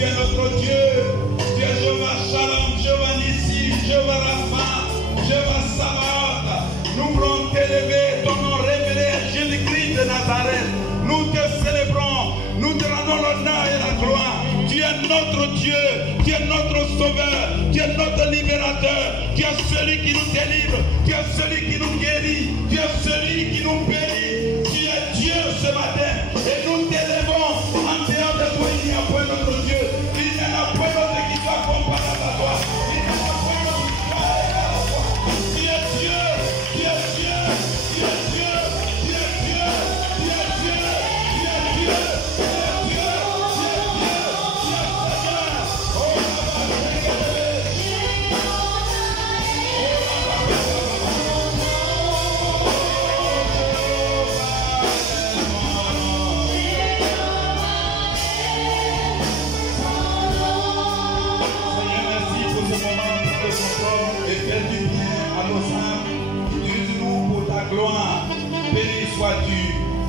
Tu es notre Dieu. Tu es Jéhovah Shalom, Jéhovah Nissi, Jéhovah Rapha, Jéhovah Sabaoth. Nous voulons t'élever, ton nom révélé à Jésus-Christ de Nazareth. Nous te célébrons, nous te rendons l'honneur et la gloire. Tu es notre Dieu, tu es notre sauveur, tu es notre libérateur, tu es celui qui nous délivre, tu es celui qui nous guérit, tu es celui qui nous bénit. Tu es Dieu ce matin et nous t'élevons. En dehors de toi, il n'y a point d'autre Dieu. Il n'y en a point d'autre qui soit comparable à toi. Il n'y en a point d'autre qui soit égal à toi. Tu es Dieu, tu es Dieu, tu es Dieu, tu es Dieu, tu es Dieu, tu es Dieu, tu es Dieu. Gloire, béni sois-tu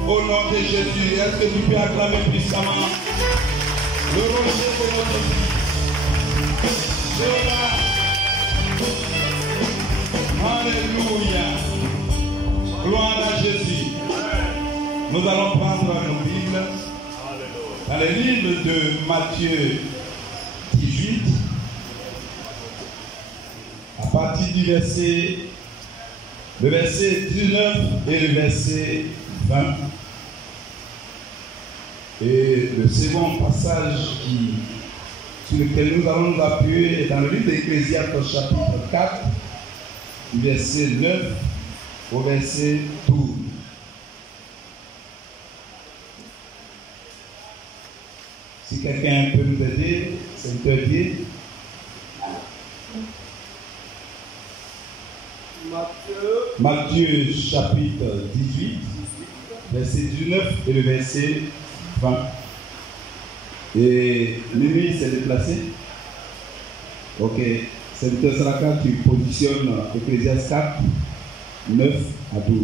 au nom de Jésus. Est-ce que tu peux acclamer puissamment le rocher de notre vie? Jéhovah. Alléluia. Gloire à Jésus. Nous allons prendre nos Bibles dans le livre de Matthieu 18 à partir du verset 19 et le verset 20. Et le second passage sur lequel nous allons nous appuyer est dans le livre d'Ecclésiaste chapitre 4, du verset 9 au verset 12. Si quelqu'un peut nous aider, c'est interdit. Matthieu chapitre 18, verset 19 et le verset 20. Et Mimi s'est déplacé. Ok. C'est sera quand tu positionnes Ecclésiaste 4, 9 à 12.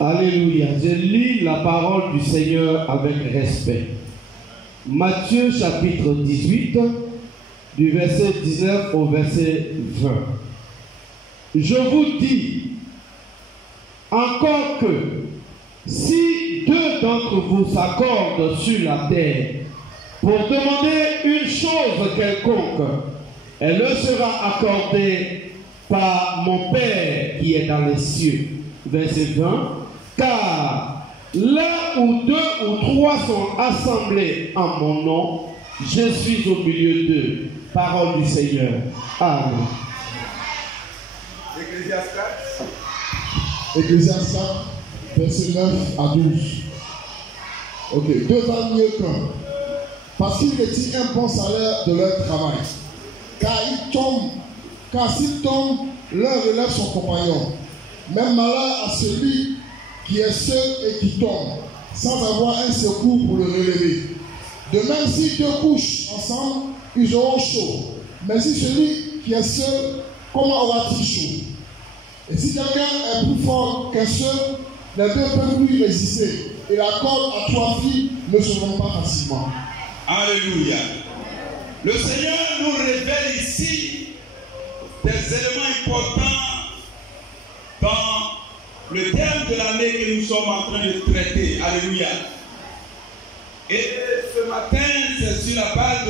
Alléluia. Je lis la parole du Seigneur avec respect. Matthieu chapitre 18, du verset 19 au verset 20. Je vous dis encore que si deux d'entre vous s'accordent sur la terre pour demander une chose quelconque, elle leur sera accordée par mon Père qui est dans les cieux. Verset 20. Car là où deux ou trois sont assemblés en mon nom, je suis au milieu d'eux. Parole du Seigneur. Amen. Ecclésiaste 4. Ecclésiaste 4, verset 9 à 12. Ok. Deux valent mieux qu'un, parce qu'ils retirent un bon salaire de leur travail. Car s'ils tombent, l'un relève son compagnon. Même malheur à celui qui est seul et qui tombe, sans avoir un secours pour le relever. De même, si deux couchent ensemble, ils auront chaud. Mais si celui qui est seul, comment aura-t-il chaud? Et si quelqu'un est plus fort qu'un seul, les deux peuvent lui résister. Et la corde à trois filles ne se rompt pas facilement. Alléluia. Le Seigneur nous révèle ici des éléments importants dans le thème de l'année que nous sommes en train de traiter. Alléluia. Et ce matin, c'est sur la base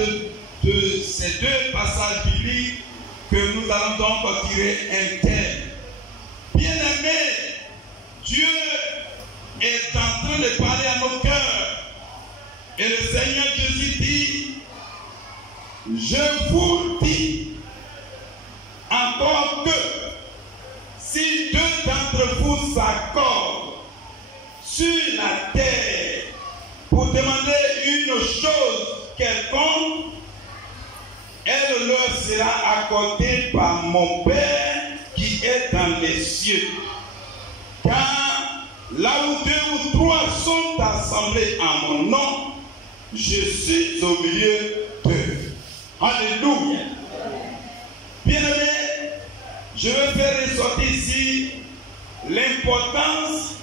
de ces deux passages bibliques que nous allons donc tirer un thème. Bien-aimés, Dieu est en train de parler à nos cœurs. Et le Seigneur Jésus dit, je vous dis encore que si deux d'entre vous s'accordent sur la terre pour demander une chose quelconque, elle leur sera accordée par mon Père qui est dans les cieux. Car là où deux ou trois sont assemblés en mon nom, je suis au milieu d'eux. Alléluia. Bien-aimés, je veux faire ressortir ici l'importance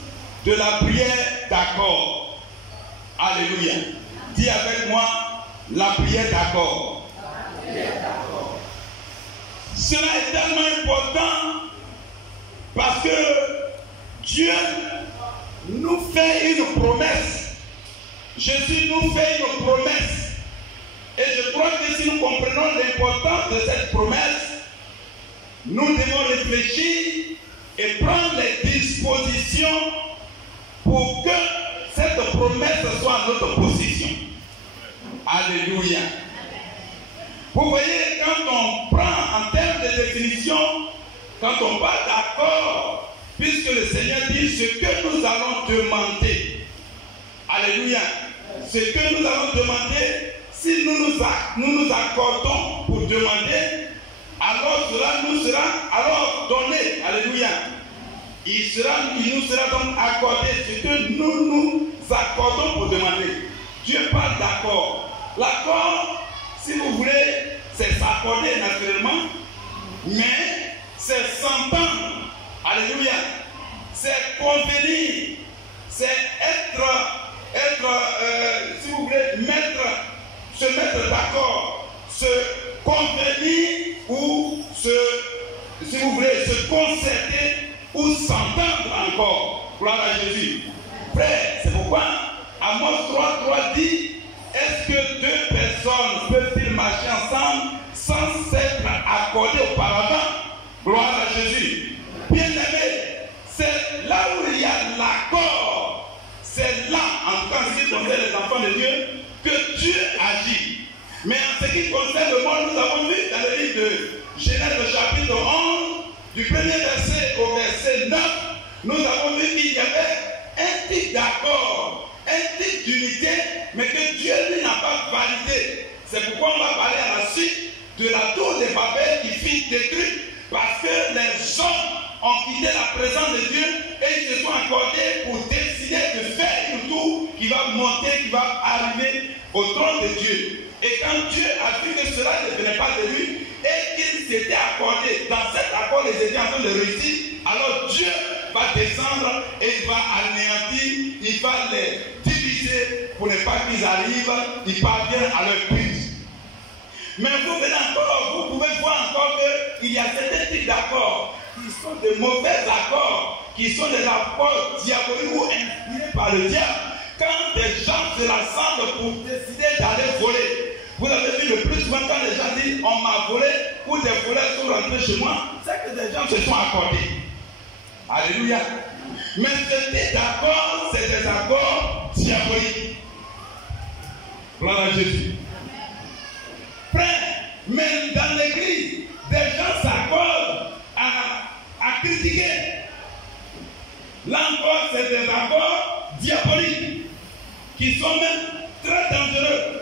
de la prière d'accord. Alléluia. Dis avec moi la prière d'accord. Cela est tellement important parce que Dieu nous fait une promesse. Jésus nous fait une promesse. Et je crois que si nous comprenons l'importance de cette promesse, nous devons réfléchir et prendre les dispositions pour que cette promesse soit à notre possession. Alléluia. Vous voyez, quand on prend en termes de définition, quand on parle d'accord, puisque le Seigneur dit ce que nous allons demander. Alléluia. Ce que nous allons demander, si nous nous accordons pour demander, alors cela nous sera alors donné. Alléluia. Il nous sera donc accordé ce que nous nous accordons pour demander. Dieu parle d'accord. L'accord, si vous voulez, c'est s'accorder naturellement, mais c'est s'entendre. Alléluia. C'est convenir. C'est être si vous voulez, se mettre d'accord, se convenir ou si vous voulez, se concerter ou s'entendre encore. Gloire à Jésus. Frère, c'est pourquoi Amos 3:3 dit, est-ce que deux personnes peuvent-ils marcher ensemble sans s'être accordées auparavant? Gloire à Jésus. Bien-aimé, c'est là où il y a l'accord. C'est là, en tout cas, ce qui concerne les enfants de Dieu, que Dieu agit. Mais en ce qui concerne le monde, nous avons vu dans le livre de Genèse, chapitre 11, du premier verset au verset 9, nous avons vu qu'il y avait un type d'accord, un type d'unité, mais que Dieu lui n'a pas validé. C'est pourquoi on va parler à la suite de la tour de Babel qui fut détruite, parce que les hommes ont quitté la présence de Dieu et ils se sont accordés pour décider de faire une tour qui va monter, qui va arriver au trône de Dieu. Et quand Dieu a vu que cela ne venait pas de lui et qu'ils s'étaient accordés, dans cet accord ils étaient en train de réussir, alors Dieu va descendre et il va anéantir, il va les diviser pour ne pas qu'ils arrivent, ils parviennent à leur but. Mais vous venez encore, vous pouvez voir encore qu'il y a certains types d'accords qui sont de mauvais accords, qui sont des accords diaboliques ou inspirés par le diable. Quand des gens se rassemblent pour décider d'aller voler, vous avez vu le plus souvent quand les gens disent on m'a volé ou des voleurs sont rentrés chez moi, c'est que des gens se sont accordés. Alléluia. Mais ce type d'accord, c'est des accords diaboliques. Gloire à Jésus. Frère, même dans l'église, des gens s'accordent à critiquer. Là encore, c'est des accords diaboliques qui sont même très dangereux.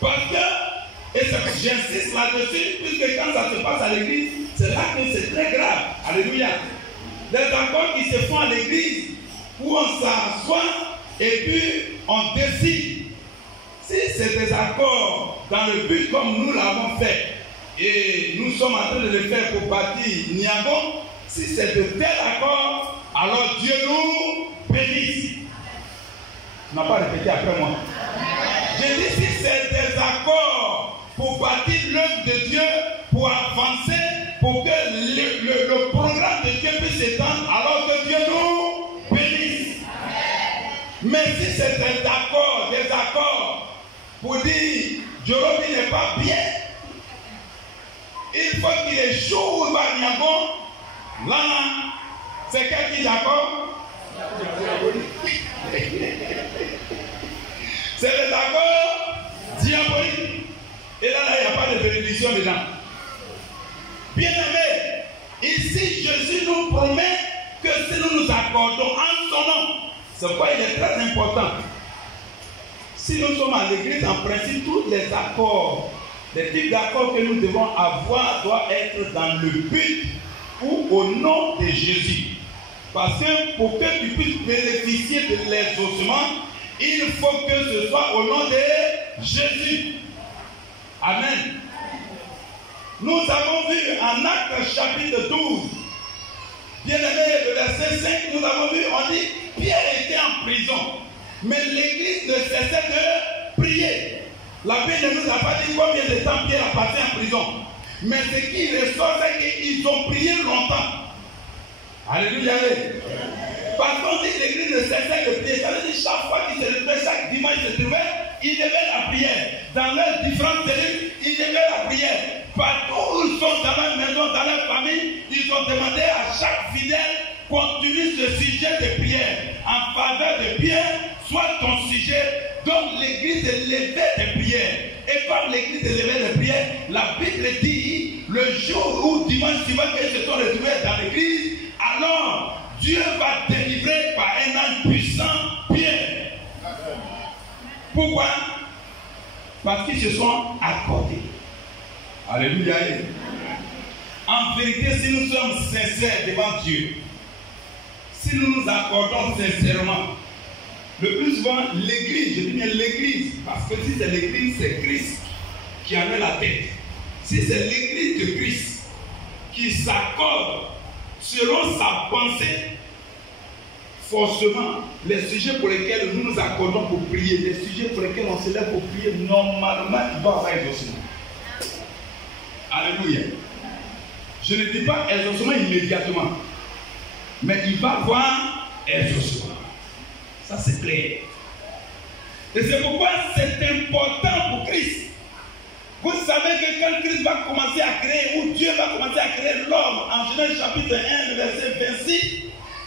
Parce que, et j'insiste là-dessus, puisque quand ça se passe à l'église, c'est là que c'est très grave. Alléluia. Des accords qui se font à l'église, où on s'assoit et puis on décide. Si c'est des accords dans le but comme nous l'avons fait, et nous sommes en train de le faire pour bâtir Niagon, si c'est de tels accords, alors Dieu nous bénisse. Tu n'as pas répété après moi. Je dis si c'est des accords pour bâtir l'œuvre de Dieu, pour avancer, pour que le programme de Dieu puisse s'étendre, alors que Dieu nous bénisse. Mais si c'est des accords pour dire Jorobi n'est pas bien, il faut qu'il échoue à Niagon, là, c'est quelqu'un qui est d'accord. C'est des accords diaboliques. Et là, il n'y a pas de bénédiction dedans. Bien aimé, ici Jésus nous promet que si nous nous accordons en son nom, c'est pourquoi il est très important. Si nous sommes à l'église, en principe, tous les accords, les types d'accords que nous devons avoir doivent être dans le but ou au nom de Jésus. Parce que pour que tu puisses bénéficier de l'exaucement, il faut que ce soit au nom de Jésus. Amen. Nous avons vu en Actes chapitre 12 Bien-aimés, le verset 5, nous avons vu, on dit, Pierre était en prison, mais l'église ne cessait de prier. La Bible ne nous a pas dit combien de temps Pierre a passé en prison. Mais ce qui ressort, c'est qu'ils ont prié longtemps. Alléluia. Parce qu'on dit que l'église ne cessait de prier. Ça veut dire chaque fois qu'ils se retrouvaient, chaque dimanche ils se trouvaient, ils devaient la prière. Dans leurs différentes cellules, ils devaient la prière. Partout où ils sont, dans leur maison, dans leur famille, ils ont demandé à chaque fidèle continue ce sujet de prière. En faveur de Pierre, soit ton sujet. Donc l'église élevait des prières. Et comme l'église élevait des prières, la Bible dit, le jour où dimanche suivant qu'ils se sont retrouvés dans l'église, alors Dieu va délivrer par un ange puissant Pierre. Pourquoi? Parce qu'ils se sont accordés. Alléluia. En vérité, si nous sommes sincères devant Dieu, si nous nous accordons sincèrement, le plus souvent, l'église, je dis bien l'église, parce que si c'est l'église, c'est Christ qui en a la tête. Si c'est l'église de Christ qui s'accorde selon sa pensée, forcément, les sujets pour lesquels nous nous accordons pour prier, les sujets pour lesquels on se lève pour prier, normalement, il va avoir exaucement. Alléluia. Je ne dis pas exaucement immédiatement, mais il va avoir exaucement. Ça c'est clair. Et c'est pourquoi c'est important pour Christ. Vous savez que quand Christ va commencer à créer, ou Dieu va commencer à créer l'homme, en Genèse chapitre 1, verset 26,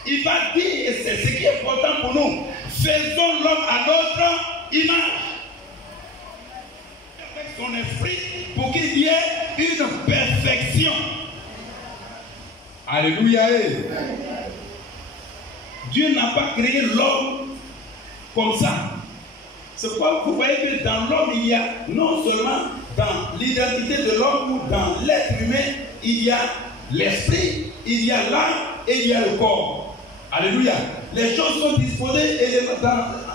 il va dire, et c'est ce qui est important pour nous, faisons l'homme à notre image. Avec son esprit, pour qu'il y ait une perfection. Alléluia. Dieu n'a pas créé l'homme comme ça. C'est pourquoi vous voyez que dans l'homme, il y a non seulement dans l'identité de l'homme ou dans l'être humain, il y a l'esprit, il y a l'âme et il y a le corps. Alléluia. Les choses sont disposées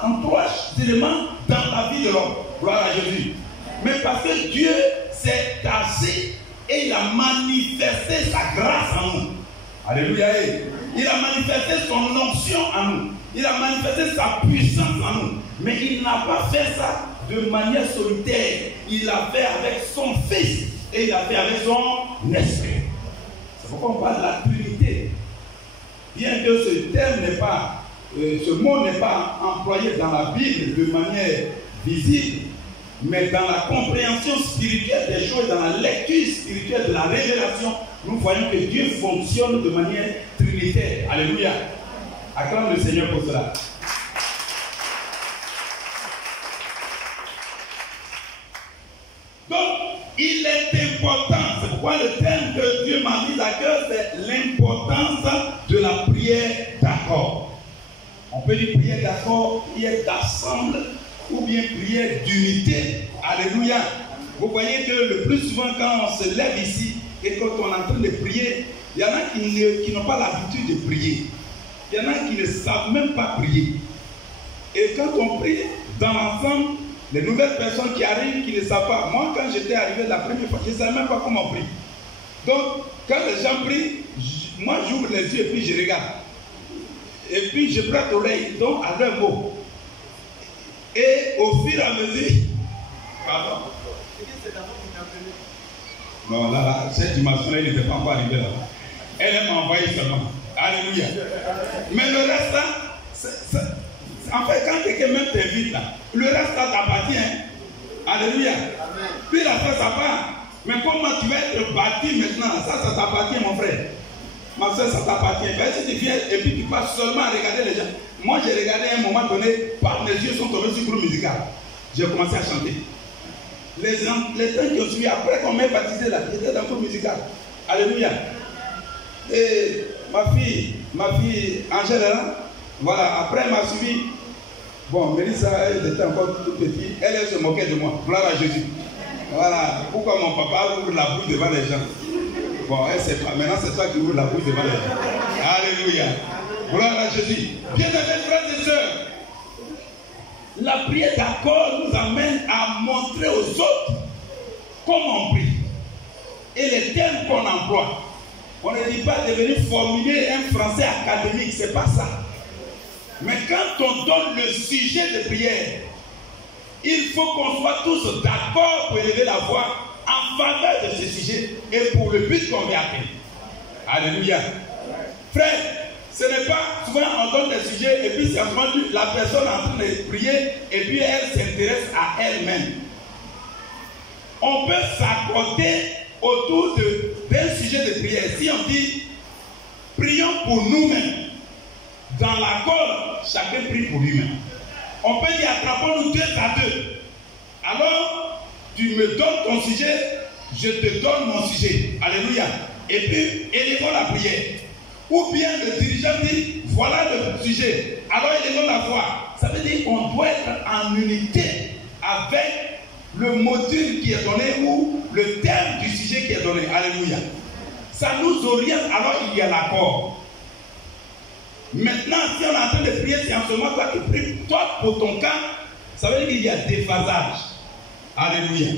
en trois éléments dans la vie de l'homme. Gloire à Jésus. Mais parce que Dieu s'est assis et il a manifesté sa grâce en nous. Alléluia. Il a manifesté son onction en nous. Il a manifesté sa puissance en nous. Mais il n'a pas fait ça de manière solitaire. Il l'a fait avec son Fils. Et il l'a fait avec son Esprit. C'est pourquoi on parle de la Trinité. Bien que ce terme n'est pas, ce mot n'est pas employé dans la Bible de manière visible, mais dans la compréhension spirituelle des choses, dans la lecture spirituelle de la révélation, nous voyons que Dieu fonctionne de manière trinitaire. Alléluia. Acclame le Seigneur pour cela. Donc, il est important, c'est pourquoi le thème que Dieu m'a mis à cœur, c'est l'importance de la prière d'accord. On peut dire prière d'accord, prière d'ensemble, ou bien prière d'unité. Alléluia. Vous voyez que le plus souvent, quand on se lève ici, et quand on est en train de prier, il y en a qui n'ont pas l'habitude de prier. Il y en a qui ne savent même pas prier. Et quand on prie, dans l'ensemble, les nouvelles personnes qui arrivent, qui ne savent pas. Moi, quand j'étais arrivé la première fois, je ne savais même pas comment on prie. Donc, quand les gens prient, moi j'ouvre les yeux et puis je regarde. Et puis je prête l'oreille, donc à leur mot. Et au fur et à mesure, pardon. Non, là, cette dimension-là, il n'était pas encore arrivé là. Elle m'a envoyé seulement. Alléluia. Mais le reste là, en fait, quand quelqu'un même t'invite là, le reste là t'appartient. Alléluia. Amen. Puis la ça part. Mais comment tu vas être bâti maintenant? Ça t'appartient, mon frère. Ma soeur, ça t'appartient. Ben, si tu viens et puis tu passes seulement à regarder les gens. Moi, j'ai regardé à un moment donné, par mes yeux sont tombés sur le groupe musical. J'ai commencé à chanter. Les temps qui ont suivi, après qu'on m'ait baptisé là, j'étais dans le groupe musical. Alléluia. Et ma fille Angèle là, voilà, après elle m'a suivi. Bon, Mélissa, elle était encore toute petite, elle se moquait de moi. Gloire à Jésus. Voilà, pourquoi mon papa ouvre la bouche devant les gens? Bon, elle sait pas, maintenant c'est toi qui ouvre la bouche devant les gens. Alléluia. Gloire à Jésus. Bien-aimés frères et sœurs, la prière d'accord nous amène à montrer aux autres comment on prie et les termes qu'on emploie. On ne dit pas de venir formuler un français académique, c'est pas ça. Mais quand on donne le sujet de prière, il faut qu'on soit tous d'accord pour élever la voix en faveur de ce sujet et pour le but qu'on veut atteindre. Alléluia. Frère, ce n'est pas souvent on donne des sujets et puis c'est souvent la personne en train de prier et puis elle s'intéresse à elle-même. On peut s'accorder autour d'un sujet de prière. Si on dit prions pour nous-mêmes, dans l'accord, chacun prie pour lui-même. On peut dire attrapons-nous 2 à 2. Alors, tu me donnes ton sujet, je te donne mon sujet. Alléluia. Et puis, élevons la prière. Ou bien le dirigeant dit, voilà le sujet. Alors, élevons la voix. Ça veut dire qu'on doit être en unité avec le module qui est donné ou le thème du sujet qui est donné. Alléluia. Ça nous oriente, alors il y a l'accord. Maintenant, si on est en train de prier, c'est en ce moment toi qui pries, toi pour ton cas, ça veut dire qu'il y a déphasage. Alléluia.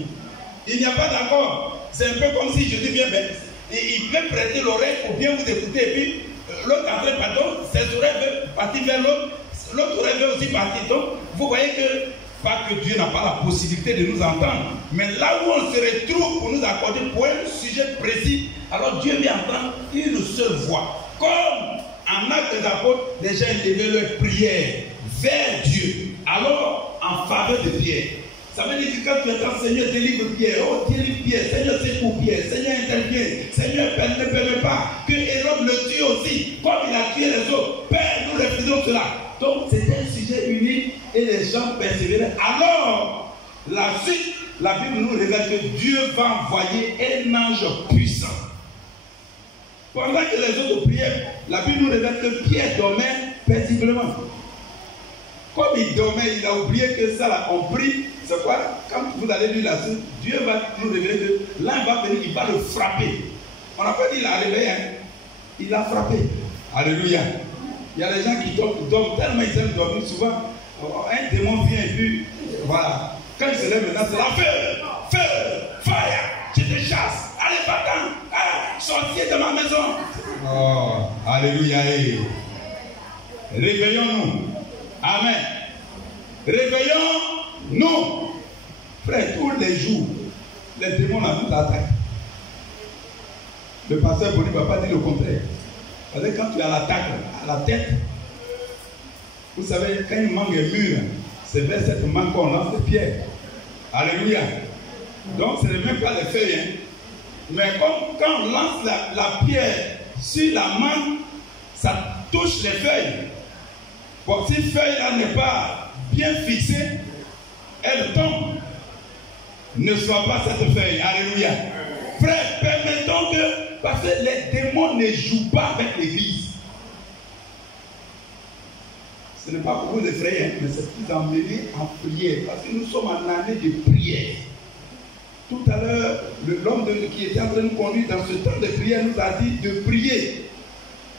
Il n'y a pas d'accord. C'est un peu comme si je dis bien, ben, il peut prêter l'oreille pour bien vous écouter, et puis l'autre en train, pardon, ses oreilles veulent partir vers l'autre, l'autre oreille veut aussi partir. Donc, vous voyez que, pas que Dieu n'a pas la possibilité de nous entendre, mais là où on se retrouve pour nous accorder pour un sujet précis, alors Dieu vient entendre une seule voix. Comme en acte des apôtres, les gens élevaient leur prière vers Dieu, alors en faveur de Pierre. Ça veut dire que quand tu entends Seigneur délivre Pierre, oh délivre Pierre, Seigneur secoue Pierre, Seigneur intervient, Seigneur ne permet pas que Hérode le tue aussi, comme il a tué les autres. Père, nous refusons cela. Donc c'était un sujet unique et les gens persévéraient. Alors, la suite, la Bible nous révèle que Dieu va envoyer un ange puissant. Pendant que les autres priaient, la Bible nous révèle que Pierre dormait paisiblement. Comme il dormait, il a oublié que ça là, on prie. C'est quoi? Quand vous allez lire la suite, Dieu va nous révéler que l'un va venir, il va le frapper. On n'a pas dit il a réveillé, hein? Il a frappé. Alléluia. Il y a des gens qui dorment tellement ils aiment dormir souvent. Un démon vient et puis, voilà. Quand il se lève maintenant, c'est la feu, fire, je te chasse. Allez, va-t'en, sortez de ma maison. Oh, alléluia. Réveillons-nous. Amen. Réveillons-nous. Frère, tous les jours, les démons nous attaquent. Le pasteur Boni ne va pas dire le contraire. Parce que quand tu as l'attaque à la tête, vous savez, quand il manque un mur, c'est vers cette manque qu'on lance des pierres. Alléluia. Donc, ce n'est même pas les feuilles. Hein. Mais comme quand on lance la pierre sur la manque, ça touche les feuilles. Bon, si feuille-là n'est pas bien fixée, elle tombe. Ne soit pas cette feuille. Alléluia. Frère, permettons que, parce que les démons ne jouent pas avec l'église. Ce n'est pas pour vous effrayer, mais c'est pour vous emmener en prière. Parce que nous sommes en année de prière. Tout à l'heure, l'homme qui était en train de nous conduire dans ce temps de prière nous a dit de prier.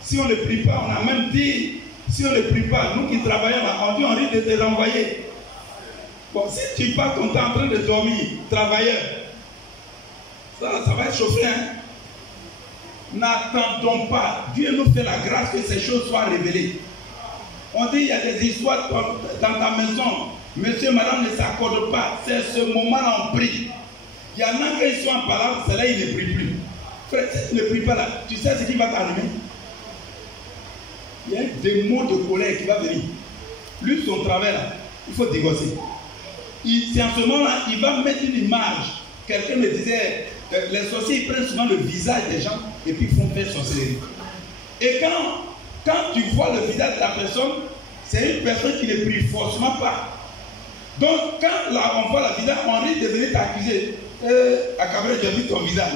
Si on ne prie pas, on a même dit, si on ne prie pas, nous qui travaillons, on dit on risque de te renvoyer. Bon, si tu passes ton temps en train de dormir, travailleur, ça va être chauffé, hein. N'attendons pas. Dieu nous fait la grâce que ces choses soient révélées. On dit il y a des histoires dans ta maison. Monsieur, madame ne s'accordent pas. C'est ce moment-là on prie. Il y en a qui sont en parole, celle-là il ne prie plus. Frère, si tu ne pries pas là, tu sais ce qui va t'arriver. Il y a des mots de colère qui va venir. Lui, son travail là, il faut négocier. C'est en ce moment-là, il va mettre une image. Quelqu'un me disait, les sorciers ils prennent souvent le visage des gens et puis ils font faire sorcellerie. Et quand tu vois le visage de la personne, c'est une personne qui ne prie forcément pas. Donc quand là, on voit le visage, on risque de venir t'accuser. Akabré, j'ai vu ton visage.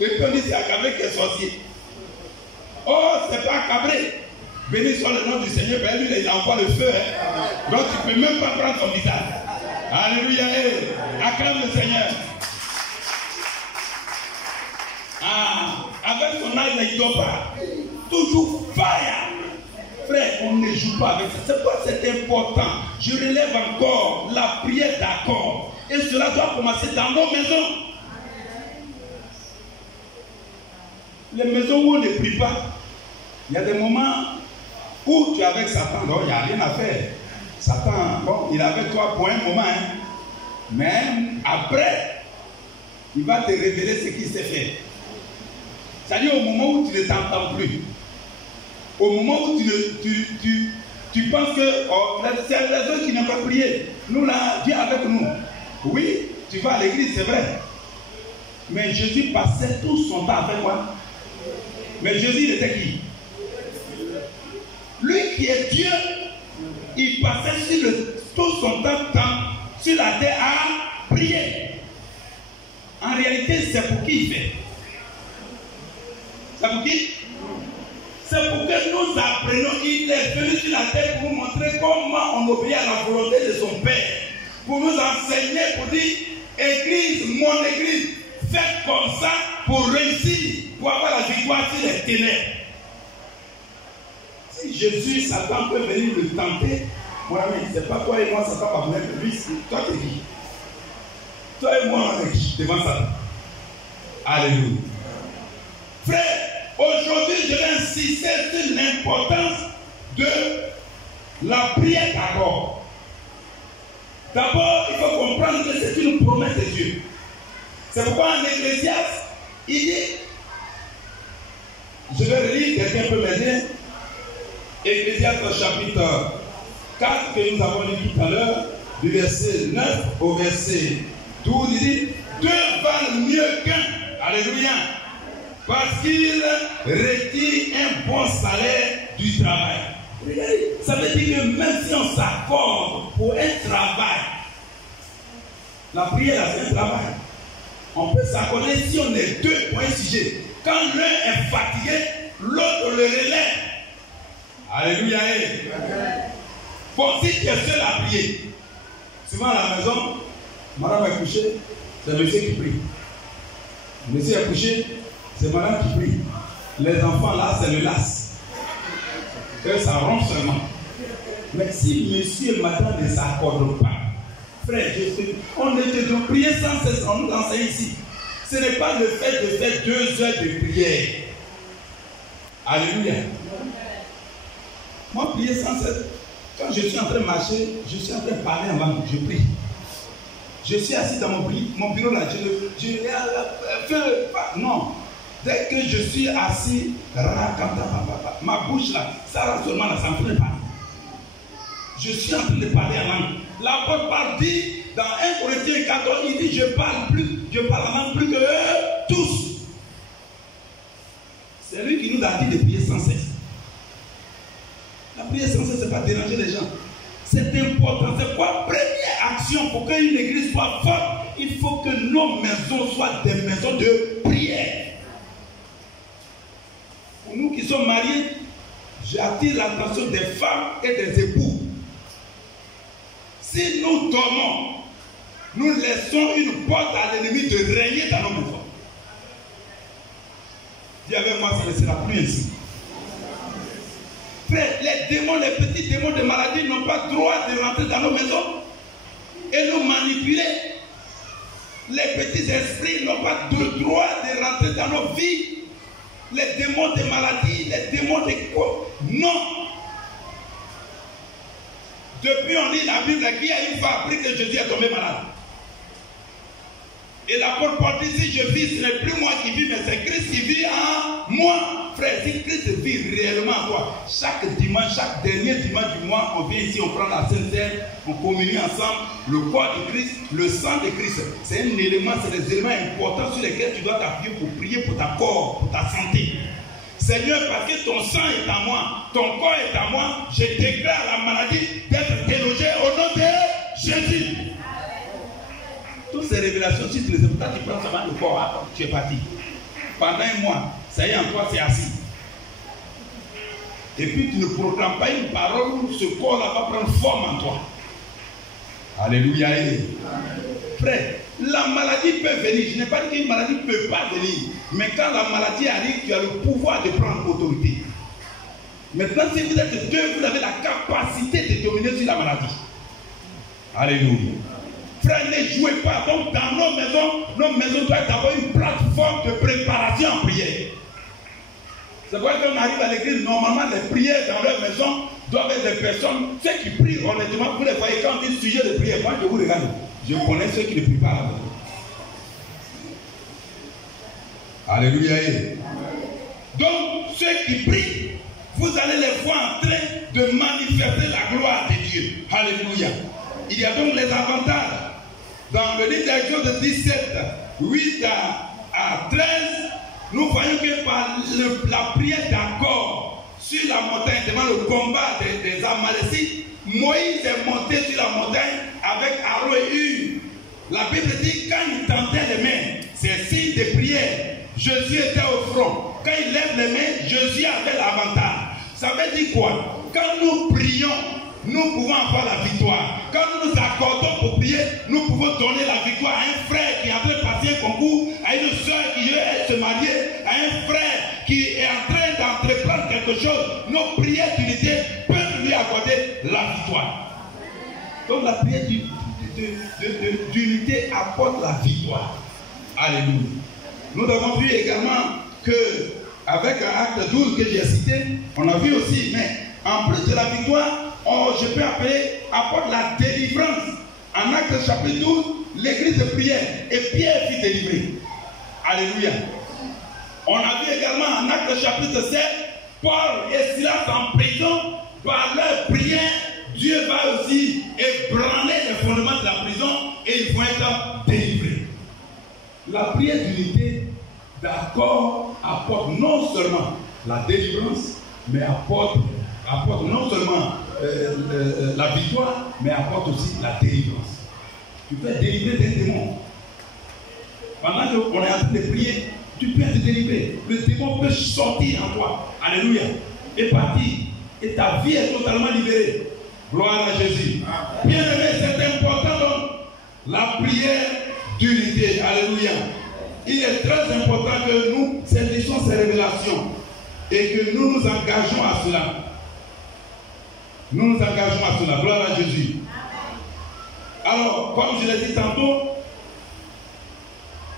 Et puis on dit c'est Akabré qui est sorcier. Oh, c'est pas Akabré. Béni soit le nom du Seigneur, ben lui il envoie le feu. Hein. Donc tu ne peux même pas prendre son visage. Alléluia. Acclame le Seigneur. Avec son âge, il ne dort pas. Toujours fire. Frère, on ne joue pas avec ça. C'est pourquoi c'est important. Je relève encore la prière d'accord. Et cela doit commencer dans nos maisons. Les maisons où on ne prie pas, il y a des moments où tu es avec Satan, donc il n'y a rien à faire. Satan, bon, il est avec toi pour un moment, hein, mais après, il va te révéler ce qu'il sait faire. C'est-à-dire au moment où tu ne t'entends plus, au moment où tu penses que oh, c'est les autres qui n'ont pas prié. Nous là, Dieu est avec nous. Oui, tu vas à l'église, c'est vrai. Mais Jésus passait tout son temps avec moi. Mais Jésus, il était qui? Lui qui est Dieu, il passait tout son temps sur la terre à prier. En réalité, c'est pour qui il fait? C'est pour qui? C'est pour que nous apprenions. Il est venu sur la terre pour nous montrer comment on obéit à la volonté de son Père. Pour nous enseigner, pour dire, Église, mon Église, faites comme ça pour réussir, pour avoir la victoire sur les ténèbres. Si Jésus, Satan peut venir le tenter, moi, c'est pas toi et moi, Satan va venir, lui, toi t'es qui? Toi et moi, on est qui devant Satan? Alléluia. Frère, aujourd'hui, je vais insister sur l'importance de la prière d'abord. D'abord, il faut comprendre que c'est une promesse de Dieu. C'est pourquoi en Ecclésiaste, il dit, je vais relire, quelqu'un peut m'aider. Ecclésiaste chapitre 4 que nous avons lu tout à l'heure, du verset 9 au verset 12, il dit, deux valent mieux qu'un. Alléluia. Parce qu'il retire un bon salaire du travail. Regardez, ça veut dire que même si on s'accorde pour un travail, la prière c'est un travail. On peut s'accorder si on est deux pour un sujet. Quand l'un est fatigué, l'autre le relève. Alléluia. Bon, si tu es seul à prier, souvent à la maison, madame est couchée, c'est monsieur qui prie. Monsieur est couché, c'est madame qui prie. Les enfants là, c'est le las. Que ça rompt seulement. Mais si monsieur et madame ne s'accordent pas, frère, on ne te doit prier sans cesse, on nous enseigne ici. Ce n'est pas le fait de faire 2 heures de prière. Alléluia. Moi, prier sans cesse. Quand je suis en train de marcher, je suis en train de parler avant, je prie. Je suis assis dans mon bureau là, non. Dès que je suis assis, ma bouche là, ça va seulement là, ça me fait parler. Je suis en train de parler en langue. L'apôtre Paul dit dans 1 Corinthiens 14, il dit je parle en langue plus que eux tous. C'est lui qui nous a dit de prier sans cesse. La prière sans cesse, c'est pas déranger les gens. C'est important. C'est quoi? Première action pour qu'une église soit forte, il faut que nos maisons soient des maisons de prière. Pour nous qui sommes mariés, j'attire l'attention des femmes et des époux. Si nous dormons, nous laissons une porte à l'ennemi de régner dans nos maisons. Dis avec moi, ça ne sera plus ainsi. Frère, les démons, les petits démons de maladie n'ont pas droit de rentrer dans nos maisons et nous manipuler. Les petits esprits n'ont pas de droit de rentrer dans nos vies. Les démons de maladie, les démons de quoi? Non. Depuis on lit la Bible, qui a une fois appris que Jésus est tombé malade? Et l'apôtre Paul dit, si je vis, ce n'est plus moi qui vis, mais c'est Christ qui vit en moi. Frère, si Christ vit réellement en toi, chaque dimanche, chaque dernier dimanche du mois, on vient ici, on prend la Sainte Seine, on communie ensemble, le corps de Christ, le sang de Christ. C'est un élément, c'est des éléments importants sur lesquels tu dois t'appuyer pour prier pour ta corps, pour ta santé. Seigneur, parce que ton sang est à moi, ton corps est à moi, je déclare la maladie d'être délogée au nom de Jésus. Toutes ces révélations, si tu les écoutes, tu prends seulement le corps, tu es parti. Pendant un mois, ça y est, en toi, c'est assis. Et puis tu ne proclames pas une parole où ce corps-là va prendre forme en toi. Alléluia. Frère, la maladie peut venir. Je n'ai pas dit qu'une maladie ne peut pas venir. Mais quand la maladie arrive, tu as le pouvoir de prendre autorité. Maintenant, si vous êtes deux, vous avez la capacité de dominer sur la maladie. Alléluia. Frère, ne jouez pas. Donc, dans nos maisons doivent avoir une plateforme de préparation en prière. C'est pourquoi quand on arrive à l'église, normalement les prières dans leur maison doivent être des personnes, ceux qui prient honnêtement, vous les voyez quand on dit sujet de prière, moi je vous regarde, je connais ceux qui ne prient pas à la maison. Alléluia. Donc ceux qui prient, vous allez les voir en train de manifester la gloire de Dieu. Alléluia. Il y a donc les avantages. Dans le livre d'Exode 17, 8 à 13, nous voyons que par la prière d'accord sur la montagne, devant le combat des Amalécites, Moïse est monté sur la montagne avec Aaron et Hur. La Bible dit quand il tendait les mains, c'est signe de prière. Jésus était au front. Quand il lève les mains, Jésus avait l'avantage. Ça veut dire quoi? Quand nous prions, nous pouvons avoir la victoire. Quand nous nous accordons pour prier, nous pouvons donner la victoire à un frère qui est en train de passer un concours, à une soeur qui veut se marier, à un frère qui est en train d'entreprendre quelque chose. Nos prières d'unité peuvent lui accorder la victoire. Donc la prière d'unité apporte la victoire. Alléluia. Nous avons vu également que, avec Acte 12 que j'ai cité, on a vu aussi, mais en plus de la victoire, je peux appeler apporte la délivrance. En Acte chapitre 12, l'église de prière et Pierre fut délivré. Alléluia. On a vu également en Acte chapitre 7, Paul et Silas en prison, par leur prière, Dieu va aussi ébranler les fondements de la prison et ils vont être délivrés. La prière d'unité d'accord apporte non seulement la délivrance, mais apporte non seulement la victoire, mais apporte aussi la délivrance. Tu peux être délivré d'un démon. Pendant qu'on est en train de prier, tu peux être délivré. Le démon peut sortir en toi. Alléluia. Et partir. Et ta vie est totalement libérée. Gloire à Jésus. Bien aimé, c'est important donc la prière d'unité. Alléluia. Il est très important que nous saisissions ces révélations et que nous nous engageons à cela. Nous nous engageons à cela. Gloire à Jésus. Alors, comme je l'ai dit tantôt,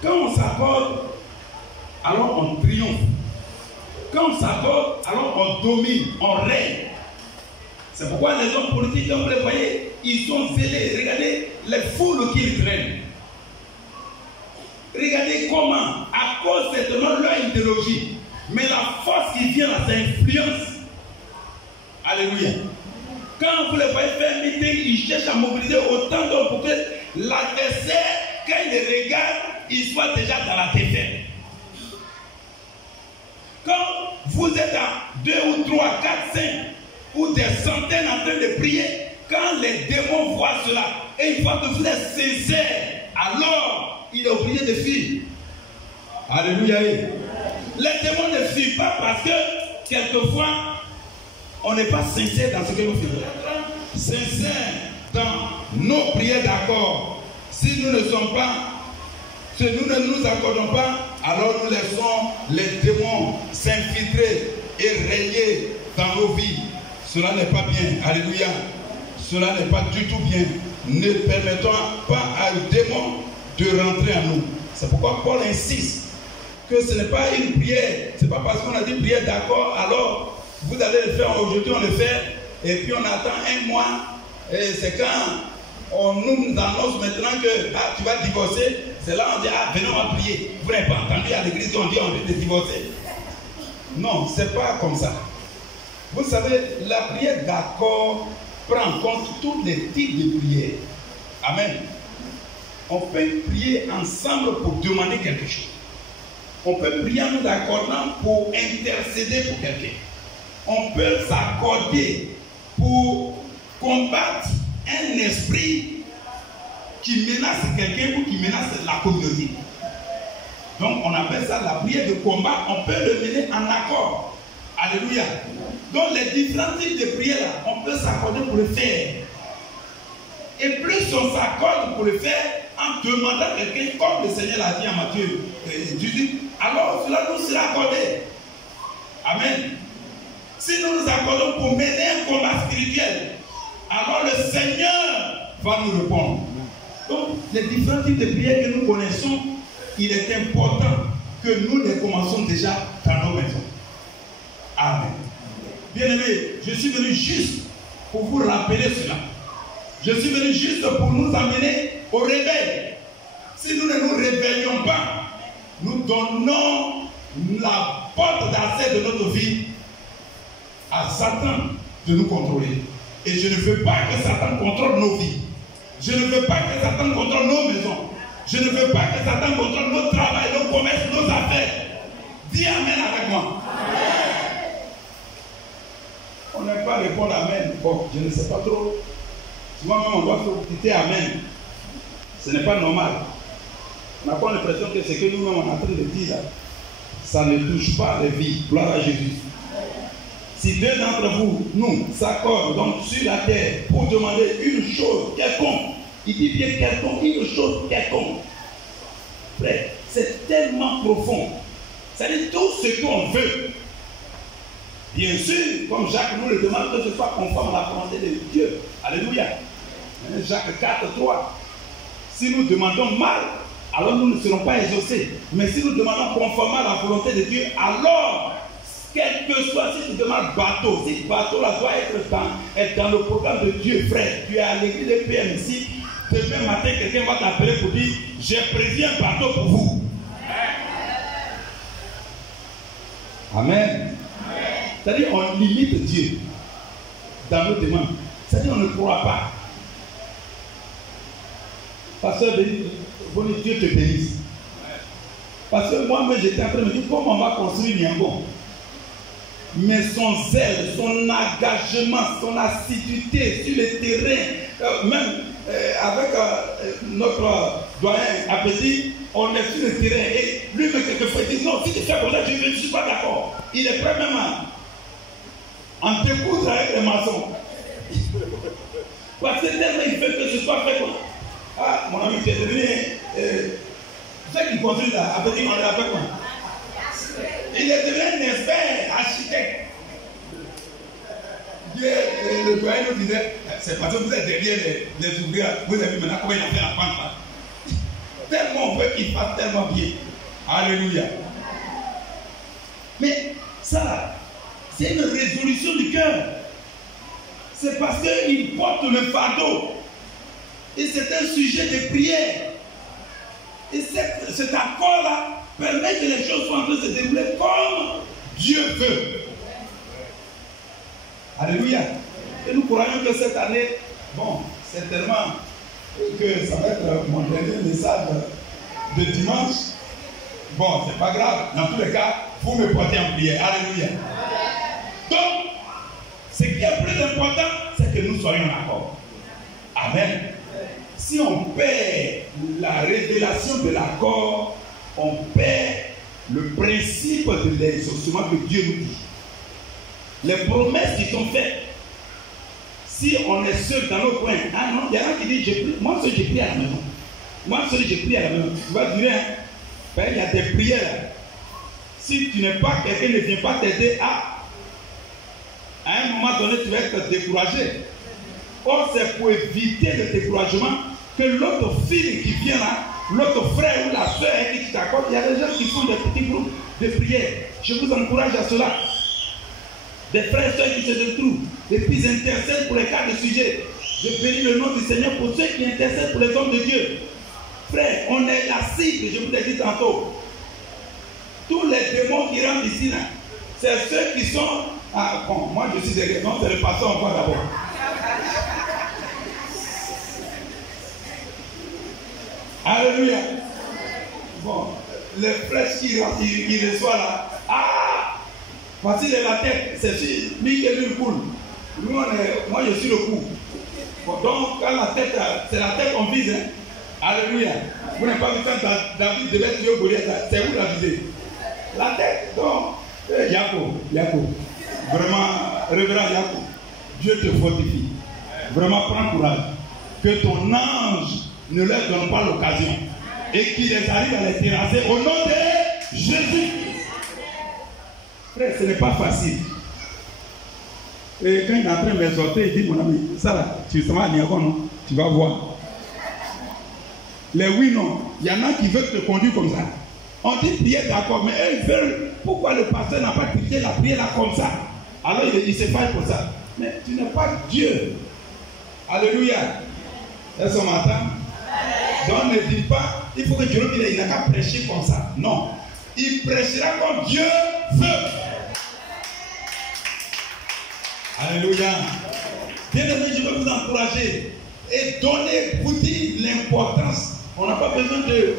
quand on s'accorde, alors on triomphe. Quand on s'accorde, alors on domine, on règne. C'est pourquoi les hommes politiques, comme vous les voyez, ils sont zélés. Regardez les foules qu'ils traînent. Regardez comment, à cause certainement de leur idéologie, mais la force qui vient là, c'est influence. Alléluia. Quand vous les voyez faire un meeting, ils cherchent à mobiliser autant d'hommes pour que l'adversaire, quand il les regarde, il soit déjà dans la défaite. Quand vous êtes à 2 ou 3, 4, 5 ou des centaines en train de prier, quand les démons voient cela et ils voient que vous êtes sincères, alors il est obligé de fuir. Alléluia. Les démons ne fuient pas parce que quelquefois on n'est pas sincère dans ce que nous faisons. Sincère dans nos prières d'accord. Si nous ne sommes pas, si nous ne nous accordons pas, alors nous laissons les démons s'infiltrer et régner dans nos vies. Cela n'est pas bien. Alléluia. Cela n'est pas du tout bien. Ne permettons pas à un démon de rentrer en nous. C'est pourquoi Paul insiste que ce n'est pas une prière. Ce n'est pas parce qu'on a dit prière d'accord, alors vous allez le faire aujourd'hui, on le fait, et puis on attend un mois, et c'est quand on nous annonce maintenant que tu vas divorcer, c'est là on dit venez on va prier. Vous n'avez pas entendu à l'église on dit on veut te divorcer. Non, c'est pas comme ça. Vous savez, la prière d'accord prend en compte tous les types de prières. Amen. On peut prier ensemble pour demander quelque chose. On peut prier en nous accordant pour intercéder pour quelqu'un. On peut s'accorder pour combattre un esprit qui menace quelqu'un ou qui menace la communauté. Donc on appelle ça la prière de combat. On peut le mener en accord. Alléluia. Donc les différents types de prières, on peut s'accorder pour le faire. Et plus on s'accorde pour le faire en demandant à quelqu'un, comme le Seigneur l'a dit à Matthieu 18, alors cela nous sera accordé. Amen. Si nous nous accordons pour mener un combat spirituel, alors le Seigneur va nous répondre. Donc, les différents types de prières que nous connaissons, il est important que nous les commençons déjà dans nos maisons. Amen. Bien-aimés, je suis venu juste pour vous rappeler cela. Je suis venu juste pour nous amener au réveil. Si nous ne nous réveillons pas, nous donnons la porte d'accès de notre vie à Satan de nous contrôler. Et je ne veux pas que Satan contrôle nos vies. Je ne veux pas que Satan contrôle nos maisons. Je ne veux pas que Satan contrôle notre travail, nos commerces, nos affaires. Dis Amen avec moi. Amen. On n'aime pas répondre Amen. Bon, je ne sais pas trop. Souvent même on doit quitter Amen. Ce n'est pas normal. On n'a pas l'impression que ce que nous-mêmes on est en train de dire là, ça ne touche pas les vies. Gloire à Jésus. Si deux d'entre vous, nous, s'accordent donc sur la terre pour demander une chose quelconque, il dit bien quelconque, une chose quelconque. Frère, c'est tellement profond. C'est-à-dire tout ce qu'on veut. Bien sûr, comme Jacques nous le demande, que ce soit conforme à la volonté de Dieu. Alléluia. Jacques 4, 3. Si nous demandons mal, alors nous ne serons pas exaucés. Mais si nous demandons conformément à la volonté de Dieu, alors, quel que soit, si tu demandes bateau, si bateau là doit être dans le programme de Dieu, frère, tu es à l'église de PM ici, demain matin, quelqu'un va t'appeler pour dire, j'ai prévu un bateau pour vous. Amen. C'est-à-dire, on limite Dieu dans nos demandes. C'est-à-dire, on ne croit pas. Pasteur, Dieu te bénisse. Parce que moi-même, j'étais en train de me dire comment on va construire Niango. Mais son zèle, son engagement, son assiduité sur le terrain, même avec notre doyen Appétit, on est sur le terrain. Et lui-même, quelquefois, il dit non, si tu fais comme ça, je ne suis pas d'accord. Il est prêt même à en découdre avec les maçons. Parce que tellement il veut que ce soit fait comme ah, mon ami, tu es devenu. Ceux qui construisent là, Appétit, on l'appelle quoi? Il est devenu un expert architecte. Le doyen nous disait, c'est parce que vous êtes derrière les ouvriers, vous avez vu maintenant comment il a fait la pente là. Tellement on veut qu'il fasse tellement bien. Alléluia. Mais ça, c'est une résolution du cœur. C'est parce qu'il porte le fardeau. Et c'est un sujet de prière. Et cet accord-là permet que les choses soient en train de se dérouler comme Dieu veut. Alléluia. Et nous croyons que cette année, bon, certainement que ça va être mon dernier message de dimanche. Bon, c'est pas grave. Dans tous les cas, vous me portez en prière. Alléluia. Donc, ce qui est plus important, c'est que nous soyons en accord. Amen. Si on perd la révélation de l'accord, on perd le principe de l'exaucement que Dieu nous dit. Les promesses qui sont faites, si on est seul dans nos coins, ah non, il y en a qui disent, moi seul j'ai prié à la maison. Moi seul j'ai prié à la maison. Tu vas dire, hein, il y a des prières. Si tu n'es pas, quelqu'un ne vient pas t'aider à un moment donné, tu vas être découragé. Or, c'est pour éviter le découragement que l'autre fille qui vient là, l'autre frère ou la soeur qui t'accorde, il y a des gens qui font des petits groupes de prière. Je vous encourage à cela. Des frères et soeurs qui se retrouvent, et puis intercèdent pour les cas de sujet. Je bénis le nom du Seigneur pour ceux qui intercèdent pour les hommes de Dieu. Frère, on est la cible, je vous l'ai dit tantôt. Tous les démons qui rentrent ici, là, c'est ceux qui sont. Ah bon, moi je suis derrière. Non, c'est le pasteur encore d'abord. Alléluia. Bon, les flèches qui reçoivent là. Ah! Voici la tête, c'est sûr, lui qui est le coule. Moi je suis le cou. Bon, donc, quand la tête, c'est la tête qu'on vise. Hein? Alléluia. Vous n'avez pas vu quand David devait tuer Goliath, c'est où la visée? La tête. Donc, Jacob. Vraiment, révérend Jacob, Dieu te fortifie. Vraiment, prends courage. Que ton ange ne leur donne pas l'occasion. Et qu'il les arrive à les terrasser au nom de Jésus. Frère, ce n'est pas facile. Et quand il est en train de m'exhorter, il dit, mon ami, ça là, tu seras à Niagon, non? Tu vas voir. Les oui, non. Il y en a qui veulent te conduire comme ça. On dit prier d'accord, mais eux ils veulent. Pourquoi le pasteur n'a pas prié la prière là comme ça? Alors il se fait pour ça. Mais tu n'es pas Dieu. Alléluia. Est-ce qu'on m'entend? Donc ne dis pas, il faut que Dieu il n'a qu'à prêcher comme ça. Non. Il prêchera comme Dieu veut. Alléluia. Bien aimé, je veux vous encourager et donner, vous dire l'importance. On n'a pas besoin de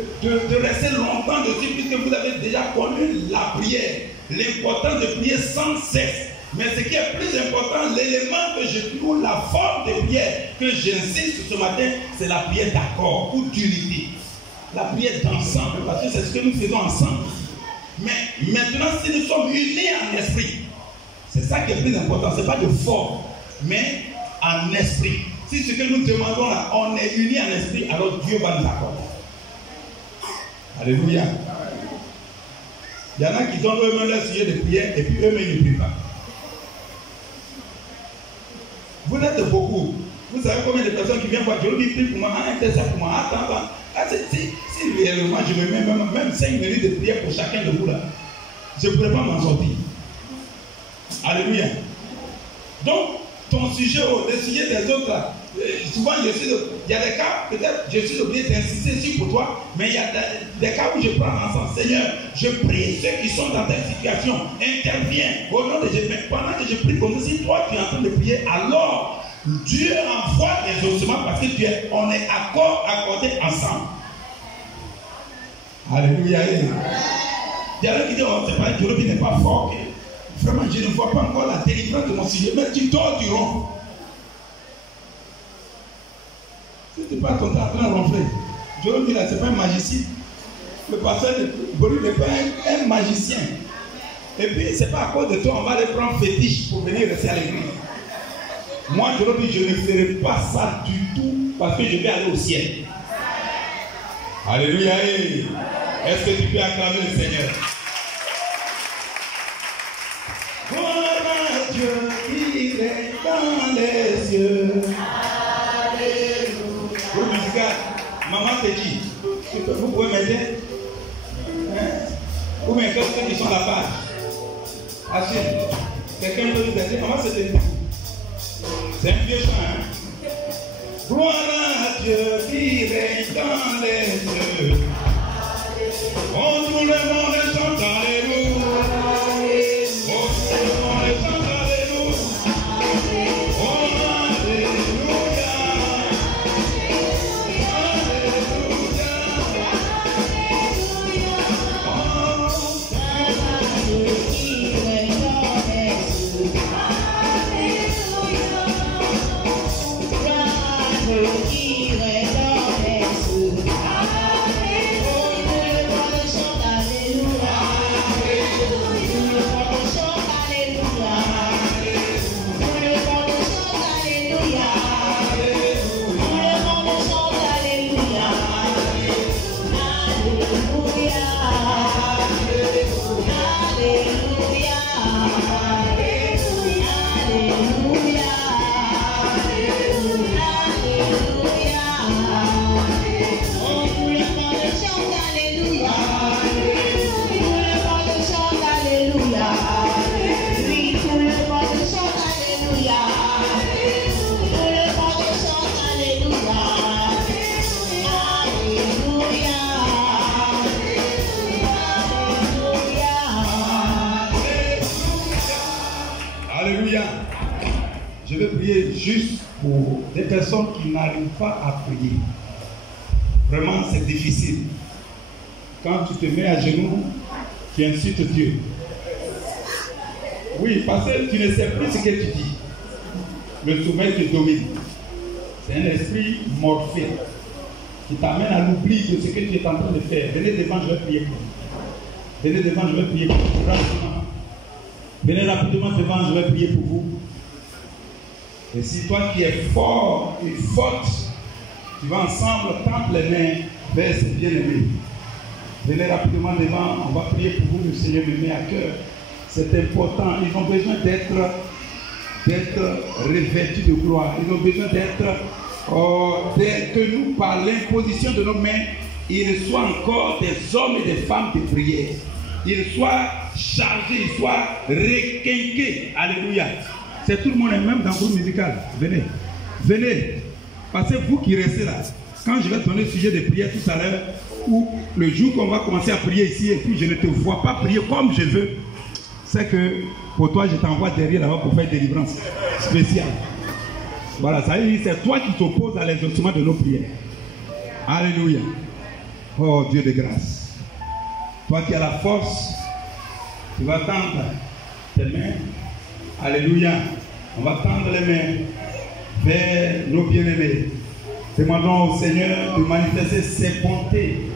rester longtemps dessus puisque vous avez déjà connu la prière. L'importance de prier sans cesse. Mais ce qui est plus important, l'élément que je trouve, la forme de prière que j'insiste ce matin, c'est la prière d'accord ou d'unité. La prière d'ensemble, parce que c'est ce que nous faisons ensemble. Mais maintenant, si nous sommes unis en esprit, c'est ça qui est plus important. Ce n'est pas de forme, mais en esprit. Si ce que nous demandons là, on est unis en esprit, alors Dieu va nous accorder. Alléluia. Il y en a qui donnent eux-mêmes leur sujet de prière et puis eux-mêmes ne prient pas. Vous êtes beaucoup. Vous savez combien de personnes qui viennent voir Dieu, qui prient pour moi, intercède pour moi, attends. Si réellement je me mets même 5 minutes de prière pour chacun de vous là, je ne pourrais pas m'en sortir. Alléluia. Donc, ton sujet, le sujet des autres là, souvent il y a des cas, peut-être je suis obligé d'insister sur pour toi, mais il y a des cas où je prends ensemble. Seigneur, je prie ceux qui sont dans telle situation, interviens au nom de Jésus. Pendant que je prie comme si toi tu es en train de prier, alors Dieu envoie des ossements parce que on est accordé ensemble. Alléluia. Il y a qui disent, oh, c'est pas Dieu qui n'est pas fort. Vraiment, je ne vois pas encore la délivrance de mon sujet. Mais tu dors du rond. Si tu n'es pas ton temps en train de ronfler, Dieu dit là, ce n'est pas un magicien. Le pasteur n'est pas un magicien. Et puis, ce n'est pas à cause de toi, on va les prendre fétiche pour venir rester à l'église. Moi, je ne ferai pas ça du tout parce que je vais aller au ciel. Alléluia. Est-ce que tu peux acclamer le Seigneur? Gloire à Dieu qui est dans les cieux. Alléluia. Groupe musical, maman te dit, vous pouvez m'aider? Ou bien quelqu'un qui sont là-bas. Achille, quelqu'un peut nous aider? Maman, c'est une... C'est un vieux chant, hein? Gloire à Dieu qui règne dans les cieux. Oh, tout le monde chante alléluia. Oh, tout le monde chante alléluia. Oh, alléluia. Alléluia. Oh, Dieu qui règne dans les cieux. Qui règne dans les cieux. Je vais prier juste pour des personnes qui n'arrivent pas à prier. Vraiment, c'est difficile. Quand tu te mets à genoux, tu insultes Dieu. Oui, parce que tu ne sais plus ce que tu dis. Le sommeil te domine. C'est un esprit morphé qui t'amène à l'oubli de ce que tu es en train de faire. Venez devant, je vais prier pour vous. Venez devant, je vais prier pour vous. Rapidement. Venez rapidement devant, je vais prier pour vous. Et si toi qui es fort et forte, tu vas ensemble tendre les mains vers ces bien-aimés. Venez rapidement devant, on va prier pour vous, le Seigneur me met à cœur. C'est important, ils ont besoin d'être revêtus de gloire. Ils ont besoin que nous, par l'imposition de nos mains, ils soient encore des hommes et des femmes de prière. Ils soient chargés, ils soient requinqués. Alléluia. C'est tout le monde, même dans le groupe musical. Venez. Venez. Parce que vous qui restez là, quand je vais donner le sujet de prière tout à l'heure, ou le jour qu'on va commencer à prier ici, et puis je ne te vois pas prier comme je veux, c'est que pour toi, je t'envoie derrière là-bas pour faire délivrance spéciale. Voilà, ça veut dire c'est toi qui t'opposes à l'exaucement de nos prières. Alléluia. Oh Dieu de grâce. Toi qui as la force, tu vas tendre tes mains. Alléluia. On va tendre les mains vers nos bien-aimés. Demandons au Seigneur de manifester ses bontés.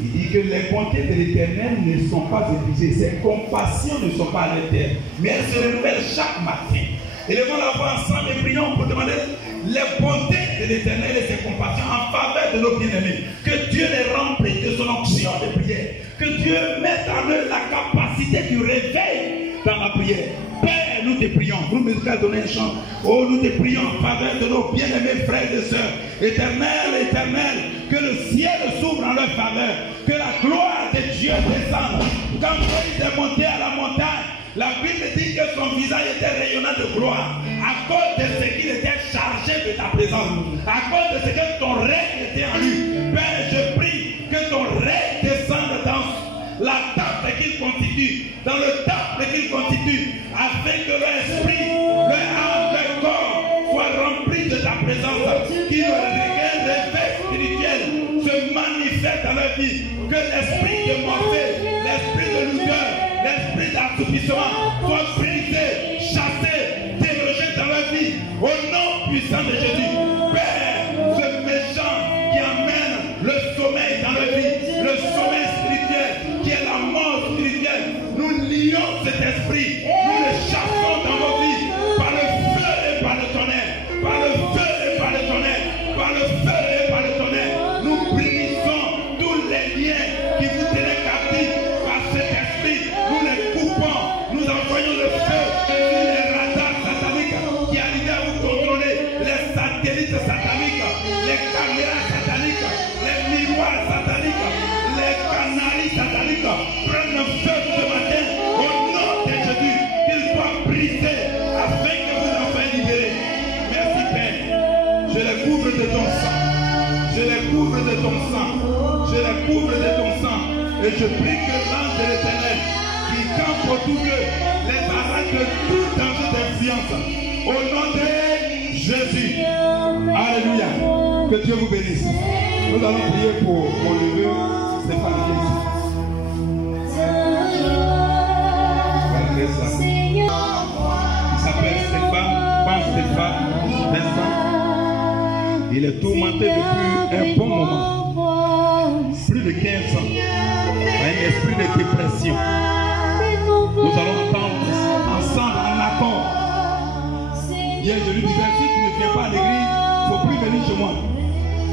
Il dit que les bontés de l'Éternel ne sont pas épuisées, ses compassions ne sont pas à l'éternel, mais elles se renouvellent chaque matin. Élevons la voix ensemble et prions pour demander les bontés de l'Éternel et ses compassions en faveur de nos bien-aimés. Que Dieu les remplisse de son onction de prière. Que Dieu mette en eux la capacité du réveil dans la prière. Père, nous te prions. Nous nous allons donner un chant. Oh, nous te prions en faveur de nos bien-aimés frères et sœurs. Éternel, éternel, que le ciel s'ouvre en leur faveur. Que la gloire de Dieu descende. Quand Moïse est monté à la montagne, la Bible dit que son visage était rayonnant de gloire à cause de ce qu'il était chargé de ta présence, à cause de ce que ton règne était en lui. Père, je prie que ton règne descende dans la table qu'il constitue, dans le temple qu'il constitue, afin que leur esprit, leur âme, leur corps soient remplis de ta présence, qu'il regagne l'éveil spirituel, se manifeste dans leur vie, que l'esprit de morphée, l'esprit de lourdeur, l'esprit d'assoupissement soit brisé, chassé, dérogé dans leur vie, au nom puissant de Jésus. Père, ce méchant qui amène le sommeil dans leur vie, le sommeil spirituel, qui est la mort spirituelle, nous lions cet esprit, nous le chassons dans nos vies, par le feu et par le tonnerre, par le feu et par le tonnerre, par le feu et par le tonnerre. Nous brisons tous les liens qui vous tenaient captifs par cet esprit. Nous les coupons, nous envoyons le feu sur les radars sataniques qui arrivaient à vous contrôler, les satellites sataniques, les caméras sataniques, les miroirs sataniques, les canaries sataniques. Prennent feu ce matin au nom de Jésus, qu'ils soient brisés afin que vous en soyez libérés. Merci Père, je les couvre de ton sang, je les couvre de ton sang, je les couvre de ton sang, et je prie que l'ange de l'Éternel qui campe autour d'eux les arrête de tout danger d'influence. Au nom de Jésus. Alléluia. Que Dieu vous bénisse. Nous allons prier pour mon neveu Stéphane Kézi. Il s'appelle Stéphane Vincent. Il est tourmenté depuis un bon moment. Plus de 15 ans. Un esprit de dépression. Nous allons entendre ensemble en accord. Hier, je lui disais, si tu ne viens pas à l'église, il ne faut plus venir chez moi.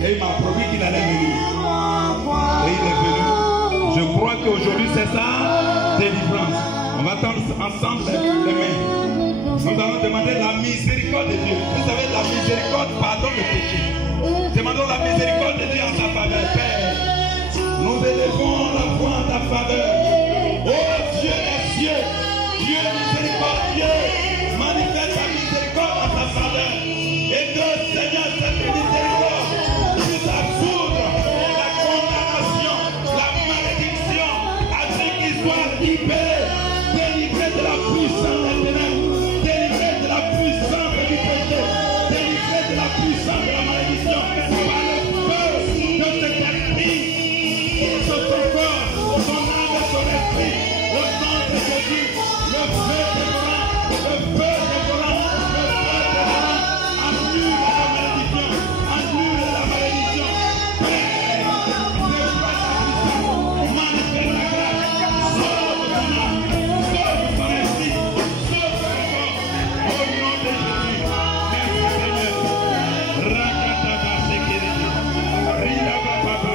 Et il m'a promis qu'il allait venir. Et il est venu. Je crois qu'aujourd'hui, c'est sa délivrance. On va attendre ensemble les mains. Nous allons demander la miséricorde de Dieu. Vous savez, la miséricorde pardonne le péché. Demandons la miséricorde de Dieu en sa faveur. Père, nous élevons la voix en ta faveur. Oh Dieu des cieux, Dieu miséricordieux, manifeste ta miséricorde en ta faveur. Et que Seigneur, cette miséricorde puisse absoudre la condamnation, la malédiction, afin qu'il soit libéré, délivré de la puissance des ténèbres, délivré de la puissance du péché, délivré de la puissance de la malédiction, par le feu de cet esprit, de son corps, son âme et son esprit, au nom de Jésus, le feu dévorant, le feu dévorant, le feu dévorant, annule la malédiction, annule la malédiction. Père, déploie ta puissance, manifeste ta grâce, sauve ton âme, sauve ton esprit, sauve ton corps, au nom de Jésus. Merci Seigneur. Rakataba Sekiridi, Ridaba Papa,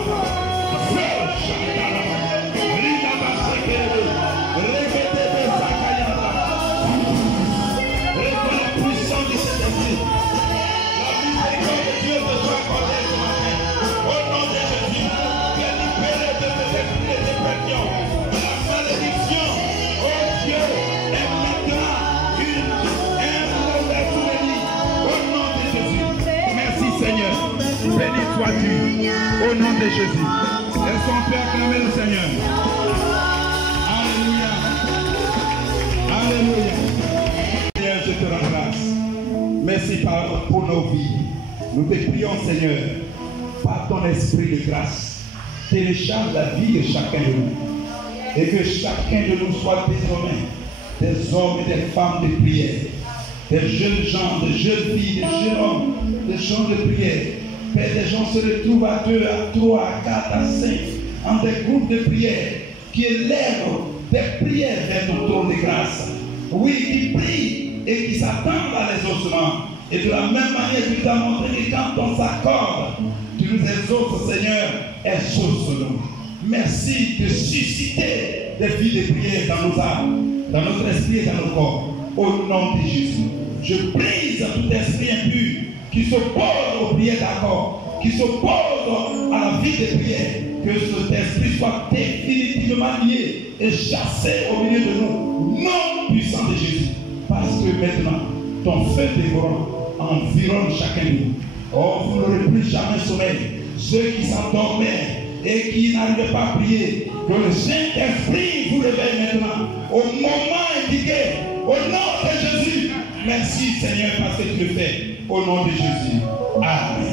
Feu Shakaraba, Ridaba Sekiridi, Regedebe Sakayaba. Reçois la puissance de cet esprit. La miséricorde de Dieu te soit accordée ce matin. Au nom de Jésus, Béni sois-tu. Au nom de Jésus. Est-ce qu'on peut acclamer le Seigneur? Alléluia. Alléluia. Seigneur, je te rends grâce. Merci pour nos vies. Nous te prions, Seigneur, par ton esprit de grâce, télécharge la vie de chacun de nous. Et que chacun de nous soit désormais des hommes et des femmes de prière, des jeunes gens, des jeunes filles, des jeunes hommes, des gens de prière. Père, des gens se retrouvent à 2, à 3, à 4, à 5, en des groupes de prière, qui élèvent des prières vers ton trône de grâce. Oui, qui prient et qui s'attendent à l'exaucement. Et de la même manière, tu t'as montré que quand on s'accorde, tu nous exauces, Seigneur, exauce-nous. Merci de susciter des vies de prière dans nos âmes, dans notre esprit et dans nos corps. Au nom de Jésus, je brise tout esprit impur qui s'oppose aux prières d'accord, qui s'oppose à la vie de prière. Que cet esprit soit définitivement lié et chassé au milieu de nous. Nom puissant de Jésus. Parce que maintenant, ton feu dévorant environne chacun de nous. Oh, vous n'aurez plus jamais sommeil. Ceux qui s'endormaient et qui n'arrivaient pas à prier, que le Saint-Esprit vous réveille maintenant, au moment indiqué, au nom de Jésus. Merci Seigneur parce que tu le fais. Au nom de Jésus. Amen.